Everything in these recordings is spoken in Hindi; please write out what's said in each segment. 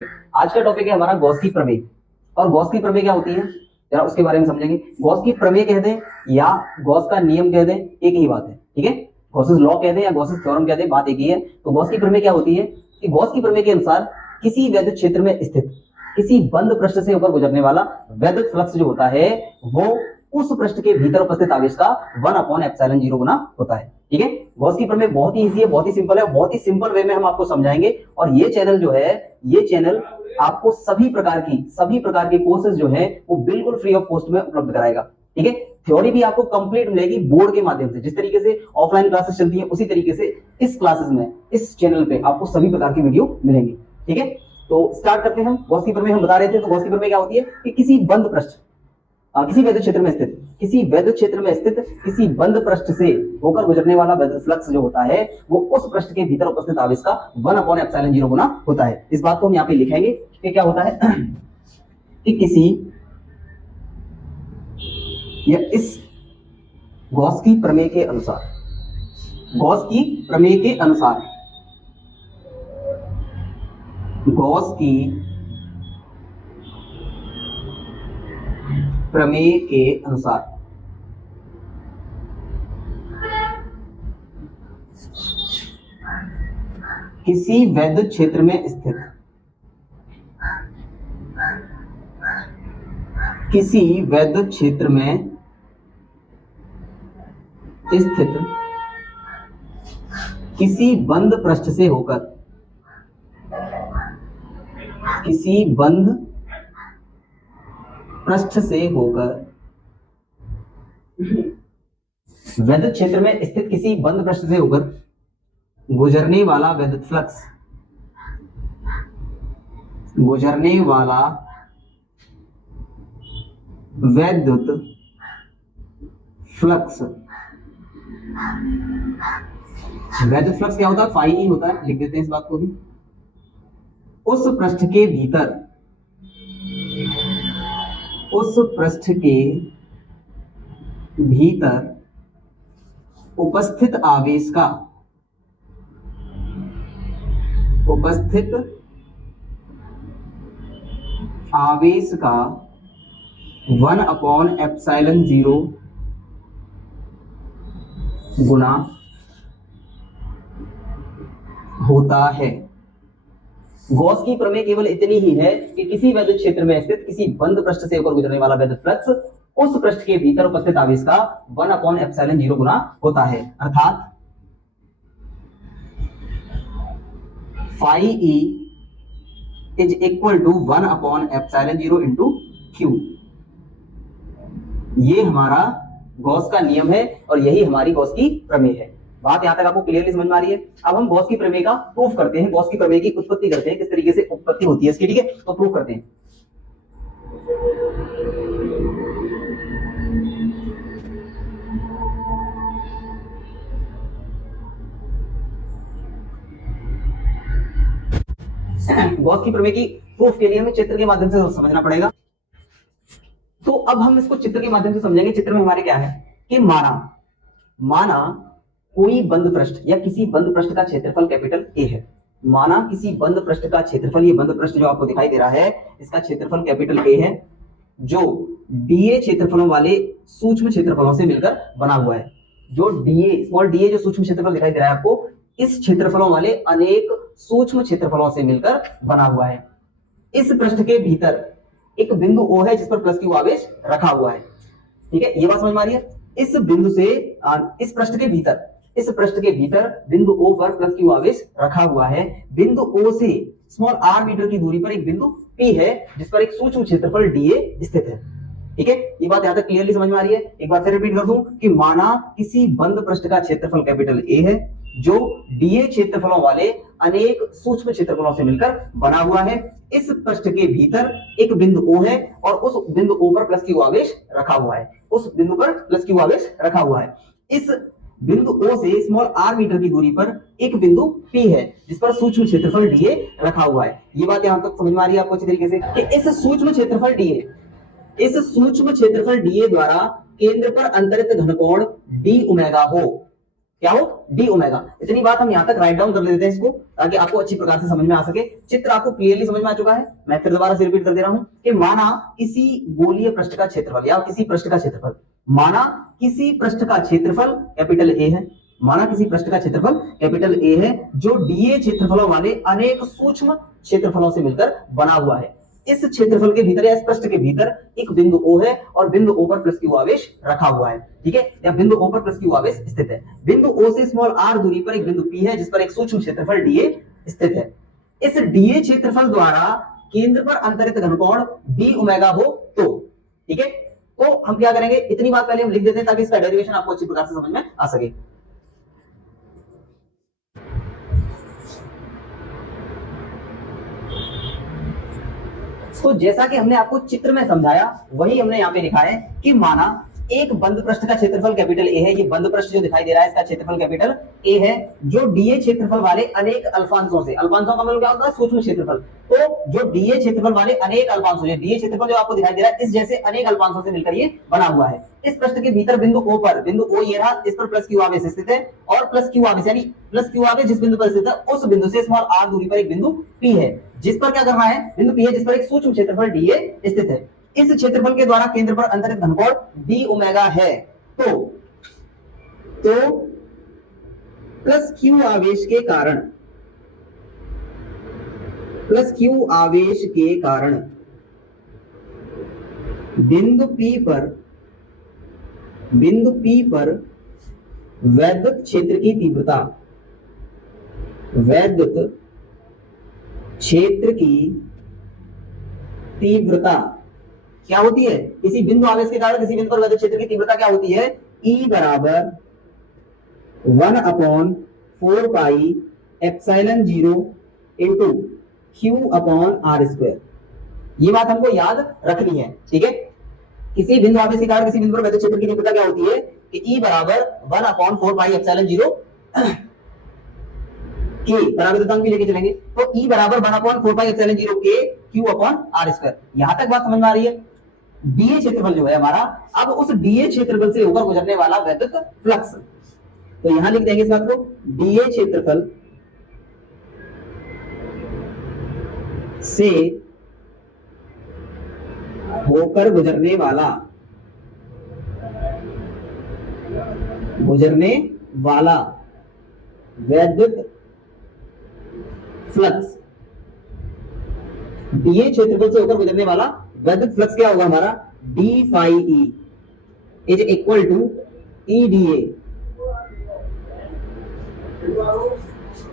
आज का टॉपिक है हमारा गॉस की प्रमेय। और गॉस की प्रमेय क्या होती है जरा उसके बारे में समझेंगे। गॉस की प्रमेय कह दें या गॉस का नियम कह दें, एक ही बात है। ठीक है, गॉसेस लॉ कह दें या गॉसेस थ्योरम कह दें, बात एक ही है। तो गॉस की प्रमेय क्या होती है कि गॉस की प्रमेय के अनुसार किसी वैद्युत क्षेत्र में स्थित किसी बंद पृष्ठ से होकर गुजरने वाला वैद्युत फ्लक्स जो होता है वो उस पृष्ठ के भीतर उपस्थित आवेश का 1/ε0 गुना होता है। ठीक है, गॉस की प्रमेय बहुत ही इजी है, बहुत ही सिंपल है, बहुत ही सिंपल वे में हम आपको समझाएंगे। और ये चैनल जो है, ये चैनल आपको सभी प्रकार के कोर्सेज जो है वो बिल्कुल फ्री ऑफ कॉस्ट में उपलब्ध कराएगा। ठीक है, थ्योरी भी आपको कंप्लीट मिलेगी बोर्ड के माध्यम से। जिस तरीके से ऑफलाइन क्लासेस चलती है उसी तरीके से इस क्लासेस में, इस चैनल पे आपको सभी प्रकार की वीडियो मिलेंगी। ठीक है, तो स्टार्ट करते हैं हम। गॉस की प्रमेय हम बता रहे थे, तो गॉस की प्रमेय क्या होती है कि किसी बंद पृष्ठ, किसी वैद्युत क्षेत्र में स्थित किसी बंद पृष्ठ से होकर गुजरने वाला वैद्युत फ्लक्स जो होता है वो उस पृष्ठ के भीतर उपस्थित आवेश का 1/ε0 गुना होता है। इस बात को हम यहाँ पे लिखेंगे कि क्या होता है कि किसी या इस गॉस की प्रमेय के अनुसार, गॉस की प्रमेय के अनुसार गॉस की प्रमेय के अनुसार किसी वैद्युत क्षेत्र में स्थित किसी वैद्युत क्षेत्र में स्थित किसी बंद पृष्ठ से होकर किसी बंद पृष्ठ से होकर वैद्युत क्षेत्र में स्थित किसी बंद पृष्ठ से होकर गुजरने वाला वैद्युत फ्लक्स, गुजरने वाला वैद्युत फ्लक्स, वैद्युत फ्लक्स क्या होता है, फाई ई होता है, लिख देते हैं इस बात को भी। उस पृष्ठ के भीतर, उस पृष्ठ के भीतर उपस्थित आवेश का, उपस्थित आवेश का 1/ε0 गुना होता है। गॉस की प्रमेय केवल इतनी ही है कि किसी वैद्युत क्षेत्र में स्थित किसी बंद पृष्ठ से होकर गुजरने वाला वैद्युत फ्लक्स उस पृष्ठ के भीतर उपस्थित आवेश का 1/ε0 गुना होता है। अर्थात phi E is equal to 1/ε0 into Q. ये हमारा गॉस का नियम है और यही हमारी गॉस की प्रमेय है। बात यहां तक आपको क्लियरली समझ में आ रही है। अब हम गॉस की प्रमेय का प्रूफ करते हैं, गॉस की प्रमेय की उत्पत्ति करते हैं, किस तरीके से उत्पत्ति होती है इसकी। ठीक है, तो प्रूफ करते हैं। गॉस की प्रमेय की प्रूफ के लिए हमें चित्र के माध्यम से समझना पड़ेगा। तो अब हम इसको चित्र के माध्यम से समझेंगे। चित्र में हमारे क्या है कि माना कोई बंद पृष्ठ या किसी बंद पृष्ठ का क्षेत्रफल कैपिटल ए है। माना किसी बंद पृष्ठ का क्षेत्रफल, ये बंद पृष्ठ जो आपको दिखाई दे रहा है इसका क्षेत्रफल कैपिटल ए है, जो डीए क्षेत्रफलों वाले सूक्ष्म क्षेत्रफलों से मिलकर बना हुआ है। जो डीए, स्मॉल डीए जो सूक्ष्म क्षेत्रफल दिखाई दे रहा है आपको, इस क्षेत्रफलों वाले अनेक सूक्ष्म क्षेत्रफलों से मिलकर बना हुआ है। इस पृष्ठ के भीतर एक बिंदु O है जिस पर प्लस क्यू आवेश रखा हुआ है। ठीक है, ये बात समझ में आ रही है। इस बिंदु से इस पृष्ठ के भीतर बिंदु O पर प्लस क्यू आवेश रखा हुआ है। बिंदु O से स्मॉल r मीटर की दूरी पर एक बिंदु P है जिस पर एक सूक्ष्म क्षेत्रफल dA स्थित है। ठीक है, ये बात यहां तक क्लियरली समझ में आ रही है। एक बार फिर रिपीट कर दूं कि माना किसी बंद पृष्ठ का क्षेत्रफल कैपिटल A है जो डीए क्षेत्रफलों वाले अनेक सूक्ष्म क्षेत्रफलों से मिलकर बना हुआ है। इस पृष्ठ के भीतर एक बिंदु O है और उस बिंदु O पर प्लस क्यू आवेश रखा हुआ है। उस बिंदु पर प्लस क्यू आवेश रखा हुआ है। इस बिंदु O से स्मॉल r मीटर की दूरी पर एक बिंदु P है जिस पर सूक्ष्म क्षेत्रफल dA रखा हुआ है। ये बात यहां तक समझ में आ रही है आपको अच्छी तरीके से कि इस सूक्ष्म क्षेत्रफल dA द्वारा केंद्र पर अंतरित घनकोण d ओमेगा हो। क्या हो, डी ओमेगा। इतनी बात हम यहां तक राइट डाउन कर लेते हैं इसको, ताकि आपको अच्छी प्रकार से समझ में आ सके। चित्र आपको क्लियरली समझ में आ चुका है। मैं फिर दोबारा से रिपीट कर दे रहा हूं कि माना किसी गोलीय पृष्ठ का क्षेत्रफल या किसी पृष्ठ का क्षेत्रफल, माना किसी पृष्ठ का क्षेत्रफल कैपिटल ए है, माना किसी पृष्ठ का क्षेत्रफल कैपिटल ए है जो डीए क्षेत्रफलों वाले अनेक सूक्ष्म क्षेत्रफलों से मिलकर बना हुआ है। इस क्षेत्रफल के भीतर या इस पृष्ठ के भीतर एक बिंदु ओ है और बिंदु ओ पर प्लस क्यू आवेश रखा हुआ है, ठीक है, या बिंदु ओ पर प्लस क्यू आवेश स्थित है। बिंदु ओ से स्मॉल आर दूरी पर एक बिंदु पी है जिस पर एक सूक्ष्म क्षेत्रफल डीए स्थित है। इस डीए क्षेत्रफल द्वारा केंद्र पर अंतरित घनकोण डी ओमेगा हो तो, ठीक है, तो हम क्या करेंगे, इतनी बात पहले हम लिख देते हैं ताकि इसका डेरिवेशन आपको अच्छी प्रकार से समझ में आ सके। तो जैसा कि हमने आपको चित्र में समझाया वही हमने यहाँ पे लिखा है कि माना एक बंद पृष्ठ का क्षेत्रफल कैपिटल ए है। ये बंद पृष्ठ जो दिखाई दे रहा है इसका क्षेत्रफल कैपिटल ए है जो डीए क्षेत्रफल वाले अनेक अल्फांशों से, अल्फांशों का मतलब क्या होता है, सूक्ष्म क्षेत्रफल, तो जो डीए क्षेत्रफल वाले अनेक अल्फांशों से, डीए क्षेत्रफल जो आपको दिखाई दे रहा है इस जैसे अनेक अल्फांशों से मिलकर ये बना हुआ है। इस पृष्ठ के भीतर बिंदु ओ पर, बिंदु ओ ये रहा, इस पर प्लस क्यू आवेश स्थित है और प्लस क्यू आवेश यानी प्लस क्यू आवेश जिस बिंदु पर स्थित है उस बिंदु से स्मॉल आर दूरी पर एक बिंदु पी है जिस पर क्या करना है, बिंदु पी है जिस पर एक सूक्ष्म क्षेत्रफल डीए स्थित है। इस क्षेत्रफल के द्वारा केंद्र पर अंतरित घनकोण डी ओमेगा है। तो प्लस क्यू आवेश के कारण, प्लस क्यू आवेश के कारण बिंदु P पर वैद्युत क्षेत्र की तीव्रता, वैद्युत क्षेत्र की तीव्रता क्या होती है, किसी बिंदु आवेश के कारण किसी बिंदु पर वैद्युत क्षेत्र की तीव्रता क्या होती है, E बराबर 1/4 पाई एप्सिलॉन 0 इंटू Q/r²। ये बात हमको याद रखनी है, ठीक है। किसी बिंदु आवेश के कारण किसी बिंदु पर वैद्युत क्षेत्र की तीव्रता क्या होती है कि E बराबर 1/4 पाई एप्सिलॉन 0 के, पराविद्युतांक भी लेके चलेंगे तो E बराबर 1/4 पाई एप्सिलॉन 0 के Q/r²। यहां तक बात समझ में आ रही है। डीए क्षेत्रफल जो है हमारा, अब उस डीए क्षेत्रफल से होकर गुजरने वाला वैद्युत फ्लक्स, तो यहां लिख देंगे इस बात को, डीए क्षेत्रफल से होकर गुजरने वाला वैद्युत फ्लक्स, डीए क्षेत्रफल से होकर गुजरने वाला वैद्युत फ्लक्स क्या होगा हमारा, d phi E is equal to E d A.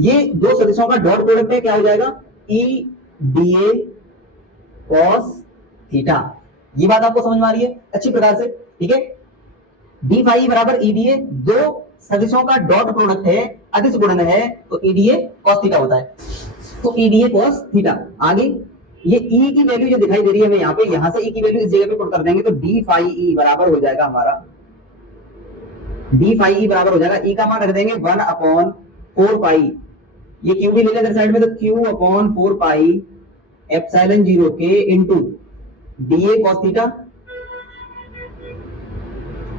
ये दो सदिशों का डॉट प्रोडक्ट है, क्या हो जाएगा, ई डी ए कॉस थीटा। ये बात आपको समझ में आ रही है अच्छी प्रकार से, ठीक है। डी फाई बराबर ई डी ए, दो सदिशों का डॉट प्रोडक्ट है, अदिश गुणन है, तो ई डी ए कॉस थीटा होता है, तो ई डी ए कॉस थीटा। आगे ये E की वैल्यू जो दिखाई दे रही है हमें यहाँ पे, यहां से E की वैल्यू इस जगह पे पुट कर देंगे तो डी फाई ई बराबर हो जाएगा हमारा, डी फाई ई बराबर हो जाएगा, E का मान रख देंगे 1/4 पाई, ये Q भी ले लेंगे साइड में तो Q/4 पाई एप्सिलॉन 0 के into D A cos theta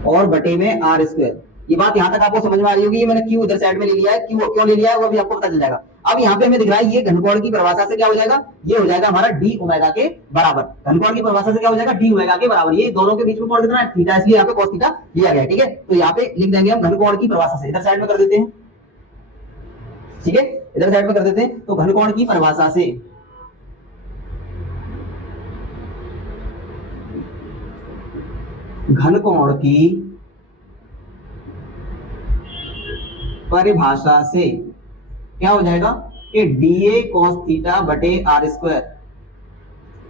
और बटे में r²। ये बात यहां तक आपको समझ में आ रही होगी। ये मैंने Q उधर साइड में ले लिया है, Q क्यों ले लिया है वो भी आपको पता चल जाएगा। अब यहाँ पे हमें दिख रहा है ये घनकोण की परिभाषा से क्या हो जाएगा, ये हो जाएगा हमारा डी ओमेगा के बराबर। घनकोण की परिभाषा से क्या हो जाएगा, डी ओमेगा के बराबर। ये दोनों के बीच में कोण कितना है, थीटा, इसलिए यहाँ पे cos थीटा लिया गया, ठीक है। तो यहाँ पे लिख देंगे हम घनकोण की परिभाषा से, इधर साइड में कर देते हैं, ठीक है, इधर साइड में कर देते हैं। तो घनकोण की परिभाषा से घनकोण की परिभाषा से क्या हो जाएगा कि डीए कॉस थीटा बटे r²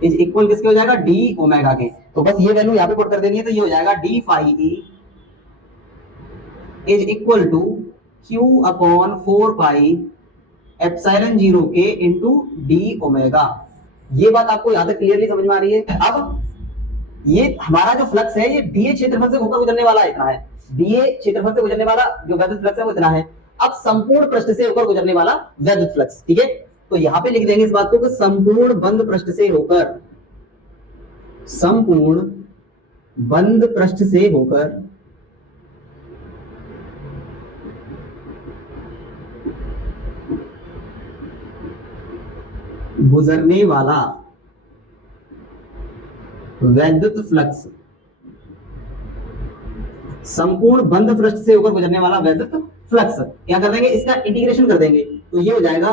इज इक्वल किसके हो जाएगा, डी ओमेगा के। तो बस ये वैल्यू यहां पे पुट कर देनी है, तो ये हो जाएगा d phi E is equal to Q/4 pi epsilon 0 के इंटू डी ओमेगा। ये बात आपको यहां तक क्लियरली समझ में आ रही है। अब ये हमारा जो फ्लक्स है ये डीए क्षेत्रफल से होकर गुजरने वाला इतना है, डीए क्षेत्रफल से गुजरने वाला जो वैद्युत फ्लक्स है वो इतना है। अब संपूर्ण पृष्ठ से होकर गुजरने वाला वैद्युत फ्लक्स, ठीक है, तो यहां पे लिख देंगे इस बात को कि संपूर्ण बंद पृष्ठ से होकर, संपूर्ण बंद पृष्ठ से होकर गुजरने वाला वैद्युत फ्लक्स, संपूर्ण बंद पृष्ठ से होकर गुजरने वाला वैद्युत फ्लक्स, क्या कर देंगे, इसका इंटीग्रेशन कर देंगे, तो ये हो जाएगा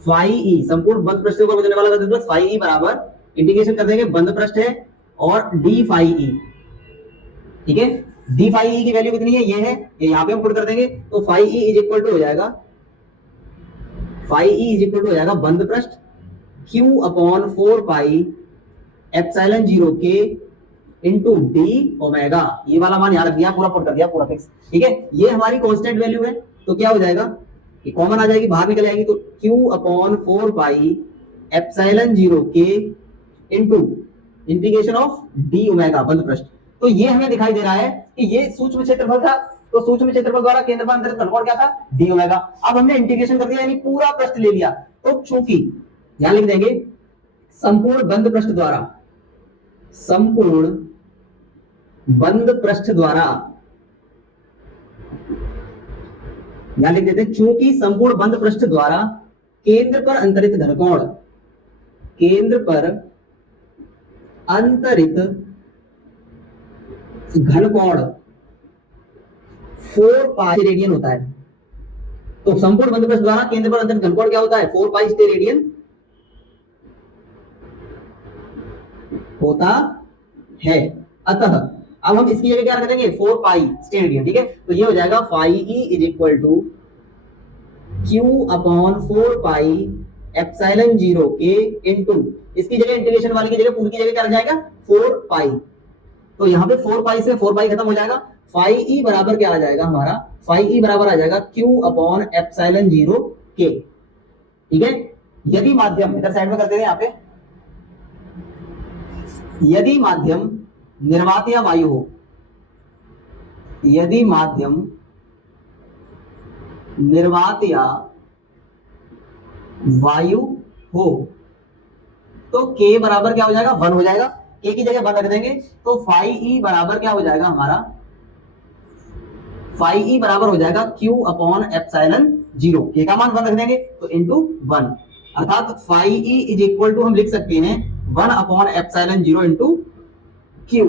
फाई ई, संपूर्ण बंद पृष्ठ से होकर गुजरने वाला वैद्युत फ्लक्स फाई ई बराबर, इंटीग्रेशन कर देंगे, बंद पृष्ठ है और डी फाई ई, ठीक है, डी फाई ई की वैल्यू कितनी है, ये है, ये यहां पे हम पुट कर देंगे, तो phi E is equal to हो जाएगा, phi E is equal to हो जाएगा बंद पृष्ठ क्यू अपॉन 4 पाई एप्सिलॉन 0 के इंटू डी ओमेगा, ये वाला मान याद रख दिया, पूरा पुट कर दिया, पूरा फिक्स, ठीक है, ये हमारी कांस्टेंट वैल्यू है, तो क्या हो जाएगा, ये कॉमन आ जाएगी, बाहर निकल जाएगी, तो q अपॉन 4 पाई एप्सिलॉन 0 के into integration of D omega बंद पृष्ठ, तो ये हमें दिखाई दे रहा है कि ये सूक्ष्म क्षेत्रफल था, तो सूक्ष्म क्षेत्रफल द्वारा केंद्र पर अंतरित घनकोण क्या था, डी ओमेगा, अब हमने इंटीग्रेशन कर दिया यानी पूरा पृष्ठ ले लिया, तो चूंकि यहां लिख देंगे संपूर्ण बंद पृष्ठ द्वारा, संपूर्ण बंद पृष्ठ द्वारा, यहां लिख देते हैं चूंकि संपूर्ण बंद पृष्ठ द्वारा केंद्र पर अंतरित घनकोण, केंद्र पर अंतरित घनकोण 4 पाई रेडियन होता है, तो संपूर्ण बंद पृष्ठ द्वारा केंद्र पर अंतरित घनकोण क्या होता है, 4 पाई स्टेरेडियन होता है, अतः अब हम इसकी जगह क्या रख देंगे, 4 पाई स्टेरेडियन, ठीक है, तो ये हो जाएगा phi E is equal to q upon 4 pi epsilon 0 के इनटू, इसकी जगह इंटीग्रेशन वाली की जगह पूरी की जगह क्या रख जाएगा 4 पाई, तो यहाँ पे 4 पाई से 4 पाई खत्म हो जाएगा, फाई ई बराबर क्या आ जाएगा हमारा, फाई ई बराबर आ जाएगा क्यू अपॉन एप्सिलॉन 0 के, ठीक है, यदि माध्यम इधर साइड में करते थे यहाँ पे, यदि माध्यम निर्वात या वायु हो, यदि माध्यम निर्वात या वायु हो तो k बराबर क्या हो जाएगा 1 हो जाएगा, k की जगह 1 रख देंगे, तो फाई ई बराबर क्या हो जाएगा हमारा, फाई ई बराबर हो जाएगा q अपॉन एप्सिलॉन 0, k का मान 1 रख देंगे तो इंटू 1, अर्थात phi E is equal to हम लिख सकते हैं 1 अपॉन एप्सिलॉन 0 इंटू q,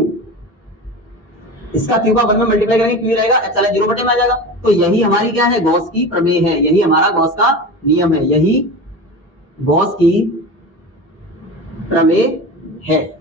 इसका q का 1 में मल्टीप्लाई करेंगे q रहेगा एप्सिलॉन 0 बटे में आ जाएगा, तो यही हमारी क्या है गॉस की प्रमेय है, यही हमारा गॉस का नियम है, यही गॉस की प्रमेय है।